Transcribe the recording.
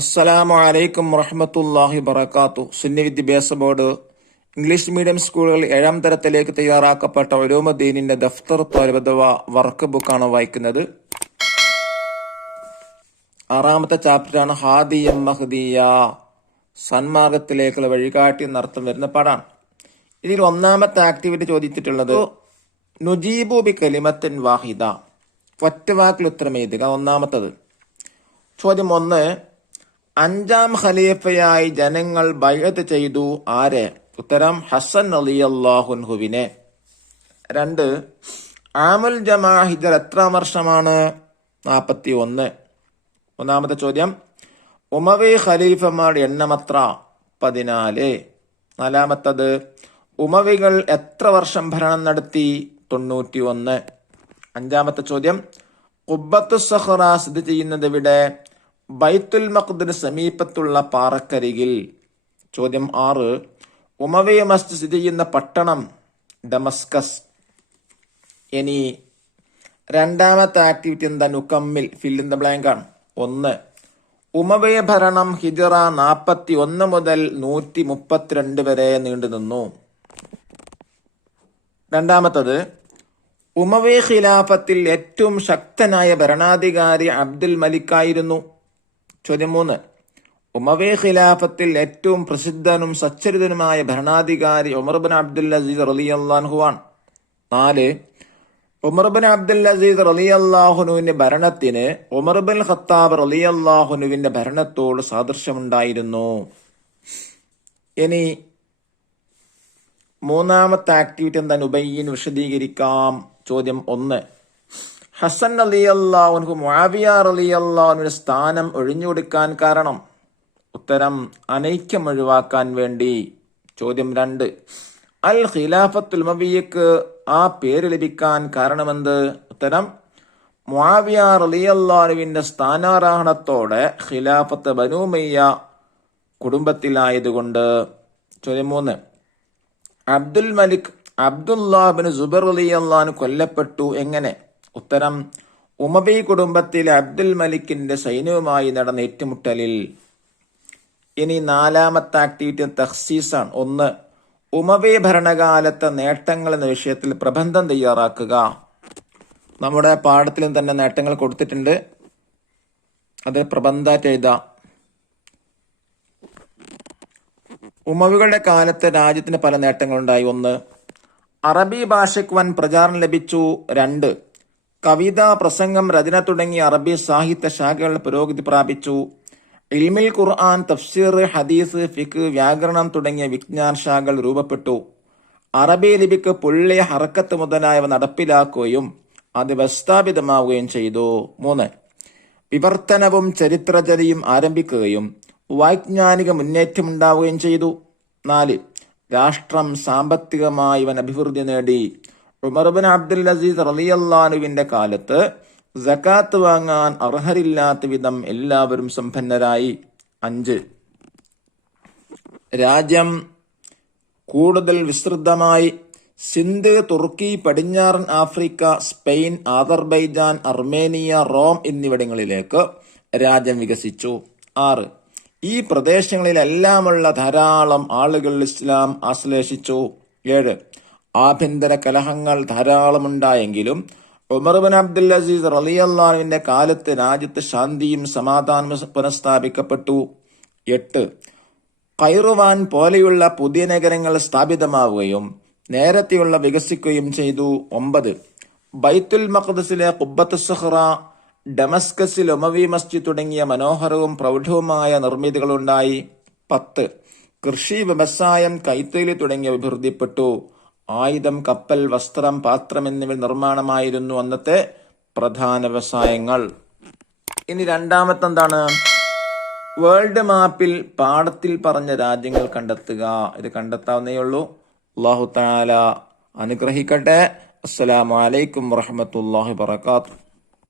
അസ്സലാമു അലൈക്കും വറഹ്മത്തുള്ളാഹി വബറകാതുഹു. സുന്നി വിദ്യാഭ്യാസ ബോർഡ് ഇംഗ്ലീഷ് മീഡിയം സ്കൂളുകൾ 7ാം തരത്തിലേക്ക് തയ്യാറാക്കപ്പെട്ട ഉലൂമുദ്ദീനിന്റെ ദഫ്തർ ത്വാലിബ് അഥവാ വർക്ക് ബുക്കാണ് വായിക്കുന്നത്. 6ാമത്തെ ചാപ്റ്ററാണ് ഹാദിയം മഹ്ദിയ, സന്മാർഗത്തിലേക്കുള്ള വഴികാട്ടി എന്നർത്ഥം വരുന്ന പാഠാണ്. ഇതിൽ 1ാമത്തെ ആക്ടിവിറ്റി ചോദിച്ചിട്ടുള്ളത് നുജീബു ബി കലിമത്തിൻ വാഹിദ, ഒറ്റ വാക്കിൽ ഉത്തരം എഴുതുക. 1ാമത്തത് ചോദ്യം 1, 5ാം ഖലീഫയായി ജനങ്ങൾ ബൈഅത്ത് ചെയ്തു ആരെ? ഉത്തരം ഹസൻ റളിയല്ലാഹു അൻഹുവിനെ. 2, ആമുൽ ജമാ ഹിജ്റ എത്രാം വർഷമാണ്? 41. 1ാമത്തെ ചോദ്യം ഉമവി ഖലീഫമാരുടെ എണ്ണമെത്ര? 14. 4ാമത്തത് ഉമവികൾ എത്ര വർഷം ഭരണം നടത്തി? 91. 5ാമത്തെ ചോദ്യം ഖുബ്ബത്തു സഖറ സ്ഥിതി ചെയ്യുന്നത് എവിടെ? ബൈത്തുൽ മഖ്ദിന് സമീപത്തുള്ള പാറക്കരികിൽ. ചോദ്യം 6, ഉമവി മസ്ജിദ് സ്ഥിതി ചെയ്യുന്ന പട്ടണം? ഡമസ്കസ്. ഇനി 2ാമത്തെ ആക്ടിവിറ്റി എന്താ? നുകമ്മിൽ, ഫിൽ ഇൻ ദ ബ്ലാങ്ക് ആണ്. 1, ഉമവി ഭരണം ഹിജ്റ 41 മുതൽ 132 വരെ നീണ്ടു നിന്നു. 2ാമത്തത് ഉമവി ഖിലാഫത്തിൽ ഏറ്റവും ശക്തനായ ഭരണാധികാരി അബ്ദുൽ മലിക് ആയിരുന്നു. ചോദ്യം 3, ഉമവി ഖിലാഫത്തിൽ ഏറ്റവും പ്രസിദ്ധനും സച്ചരിതനുമായ ഭരണാധികാരി ഉമർ ബിൻ അബ്ദുൽ അസീസ് റളിയല്ലാഹു അൻഹു ആണ്. 4, ഉമർ ബിൻ അബ്ദുൽ അസീസ് റളിയല്ലാഹു അൻഹുവിന്റെ ഭരണത്തിന് ഉമർ ബിൻ ഖത്താബ് റളിയല്ലാഹു അൻഹുവിന്റെ ഭരണത്തോട് സാദൃശ്യമുണ്ടായിരുന്നു. ഇനി 3ാമത്തെ ആക്ടിവിറ്റി എന്താണ്? ഉബയ്യിൻ, വിശദീകരിക്കാം. ചോദ്യം 1, ഹസൻ റളിയല്ലാഹു അൻഹു മുആവിയ റളിയല്ലാഹു അൻഹുവിന്റെ സ്ഥാനം ഒഴിഞ്ഞുകൊടുക്കാൻ കാരണം? ഉത്തരം അനൈക്യം ഒഴിവാക്കാൻ വേണ്ടി. ചോദ്യം 2, അൽ ഖിലാഫത്തുൽ ഉമവിയ്യക്ക് ആ പേര് ലഭിക്കാൻ കാരണമെന്ത്? ഉത്തരം മുആവിയ റളിയല്ലാഹു അൻഹുവിന്റെ സ്ഥാനാരോഹണത്തോടെ ഖിലാഫത്ത് ബനൂ ഉമയ്യ കുടുംബത്തിലായതുകൊണ്ട്. ചോദ്യം 3, അബ്ദുൽ മലിക് അബ്ദുല്ലാഹ് ബിൻ സുബൈർ റളിയല്ലാഹു അൻഹു കൊല്ലപ്പെട്ടു എങ്ങനെ? ഉത്തരം ഉമവി കുടുംബത്തിലെ അബ്ദുൽ മലിക്കിന്റെ സൈന്യവുമായി നടന്ന ഏറ്റുമുട്ടലിൽ. ഇനി 4ാമത്തെ ആക്ടിവിറ്റി തഖ്സീസാണ്. 1, ഉമവി ഭരണകാലത്തെ നേട്ടങ്ങൾ എന്ന വിഷയത്തിൽ പ്രബന്ധം തയ്യാറാക്കുക. നമ്മുടെ പാഠത്തിലും തന്നെ നേട്ടങ്ങൾ കൊടുത്തിട്ടുണ്ട്, അത് പ്രബന്ധമായിട്ട് എഴുതാം. ഉമവികളുടെ കാലത്ത് രാജ്യത്തിന് പല നേട്ടങ്ങളുണ്ടായി. 1, അറബി ഭാഷയ്ക്ക് വൻ പ്രചാരണം ലഭിച്ചു. 2, കവിത, പ്രസംഗം, രചന തുടങ്ങിയ അറബി സാഹിത്യ ശാഖകൾ പുരോഗതി പ്രാപിച്ചു. ഇൽമിൽ ഖുർആൻ, തഫ്സീർ, ഹദീസ്, ഫിഖ്, വ്യാകരണം തുടങ്ങിയ വിജ്ഞാന ശാഖകൾ രൂപപ്പെട്ടു. അറബി ലിപിക്ക് പുള്ളിയ, ഹറക്കത്ത് മുതലായവ നടപ്പിലാക്കുകയും അത് വ്യവസ്ഥാപിതമാവുകയും ചെയ്തു. 3, വിവർത്തനവും ചരിത്രചര്യയും ആരംഭിക്കുകയും വൈജ്ഞാനിക മുന്നേറ്റമുണ്ടാവുകയും ചെയ്തു. 4, രാഷ്ട്രം സാമ്പത്തികമായി വൻ അഭിവൃദ്ധി നേടി. ഉമർ ബിൻ അബ്ദുൽ അസീസ് റളിയല്ലാഹു അൻഹുവിന്റെ കാലത്ത് സകാത്ത് വാങ്ങാൻ അർഹരില്ലാത്ത വിധം എല്ലാവരും സമ്പന്നരായി. 5, രാജ്യം കൂടുതൽ വിസ്തൃതമായി. സിന്ധ്, തുർക്കി, പടിഞ്ഞാറൻ ആഫ്രിക്ക, സ്പെയിൻ, ആദർബൈജാൻ, അർമേനിയ, റോം എന്നിവിടങ്ങളിലേക്ക് രാജ്യം വികസിച്ചു. 6, ഈ പ്രദേശങ്ങളിലെല്ലാമുള്ള ധാരാളം ആളുകൾ ഇസ്ലാം ആശ്ലേഷിച്ചു. 7, ആഭ്യന്തര കലഹങ്ങൾ ധാരാളമുണ്ടായെങ്കിലും ഉമർ ബിൻ അബ്ദുൽ അസീസ് റളിയല്ലാഹു അൻഹുവിന്റെ കാലത്ത് രാജ്യത്ത് ശാന്തിയും സമാധാനവും പുനഃസ്ഥാപിക്കപ്പെട്ടു. 8, ഖൈറുവാൻ പോലെയുള്ള പുതിയ നഗരങ്ങൾ സ്ഥാപിതമാവുകയും നേരത്തെയുള്ള വികസിക്കുകയും ചെയ്തു. 9, ബൈത്തുൽ മഖ്ദിസിലെ ഖുബ്ബത്തു സഖറ, ഡമസ്കസിൽ ഉമവി മസ്ജിദ് തുടങ്ങിയ മനോഹരവും പ്രൗഢവുമായ നിർമ്മിതികളുണ്ടായി. 10, കൃഷി, വ്യവസായം, കൈത്തൊഴിൽ തുടങ്ങിയ അഭിവൃദ്ധിപ്പെട്ടു. ആയുധം, കപ്പൽ, വസ്ത്രം, പാത്രം എന്നിവ നിർമ്മാണമായിരുന്നു അന്നത്തെ പ്രധാന വ്യവസായങ്ങൾ. ഇനി 2ാമത്തെ എന്താണ്? വേൾഡ് മാപ്പിൽ പാഠത്തിൽ പറഞ്ഞ രാജ്യങ്ങൾ കണ്ടെത്തുക. ഇത് കണ്ടെത്താവുന്നേ ഉള്ളൂ. അല്ലാഹു തആല അനുഗ്രഹിക്കട്ടെ. അസ്സലാമു അലൈക്കും വറഹ്മത്തുള്ളാഹി വബറകാതുഹു.